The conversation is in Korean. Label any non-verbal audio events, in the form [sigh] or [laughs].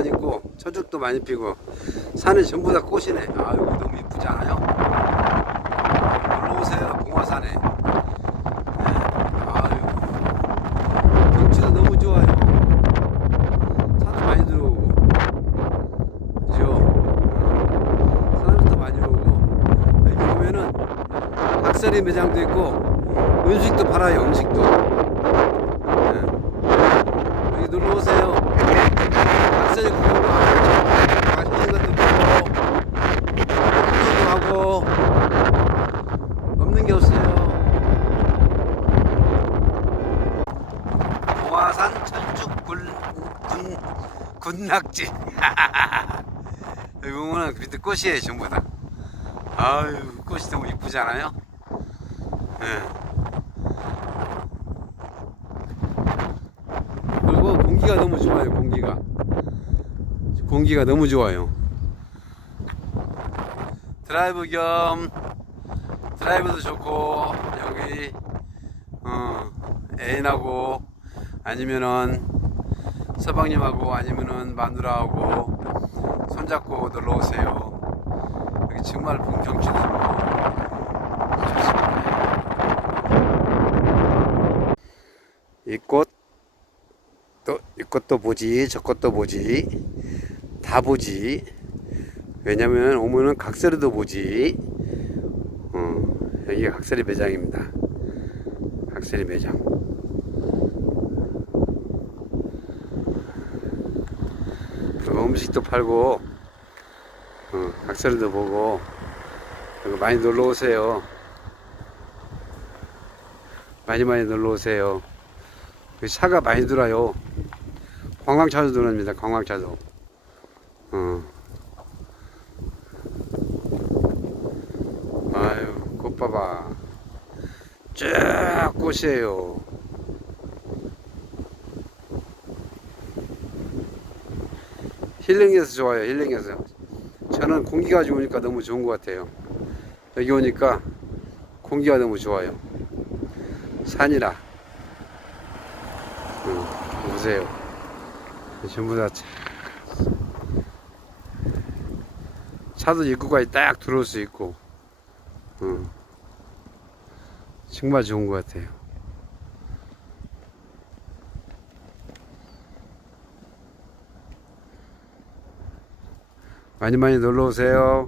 많이 있고 철쭉도 많이 피고 산이 전부 다 꽃이네. 아 여기 너무 이쁘지 않아요? 놀러 오세요 봉화산에. 네. 아유 경치도 너무 좋아요. 차도 많이 들어오고 그죠? 사람도 많이 오고 여기 보면은 학살이 매장도 있고 음식도 팔아요 음식도. 네. 여기 놀러 오세요. 학살이 구경도 하고 맛있는 것도 보고 구경도 하고 없는 게 없어요. 보아산 철쭉 군, 군, 군낙지. [laughs] 보면 밑에 꽃이에요, 전부 다. 아유, 꽃이 너무 이쁘지 않아요? 예. 그리고 공기가 너무 좋아요, 공기가. 공기가 너무 좋아요. 드라이브 겸 드라이브도 좋고 여기 어, 애인하고 아니면은 서방님하고 아니면은 마누라하고 손잡고 놀러 오세요. 여기 정말 본 경치도 좋습니다. 이 꽃, 또, 이 꽃도 보지, 저 꽃도 보지, 다 보지. 왜냐면 오면은 각설이도 보지. 어, 여기가 각설이 매장입니다. 각설이 매장. 그리고 음식도 팔고, 어, 각설이도 보고, 많이 놀러 오세요. 많이 많이 놀러 오세요. 여기 차가 많이 들어요. 관광차도 들어옵니다. 관광차도. 어. 아유, 꽃 봐봐. 쫙 꽃이에요. 힐링해서 좋아요, 힐링해서. 저는 공기가 좋으니까 너무 좋은 것 같아요. 여기 오니까 공기가 너무 좋아요. 산이라. 응, 보세요. 전부 다 차, 차도 입구까지 딱 들어올 수 있고. 응. 정말 좋은 것 같아요. 많이 많이 놀러 오세요.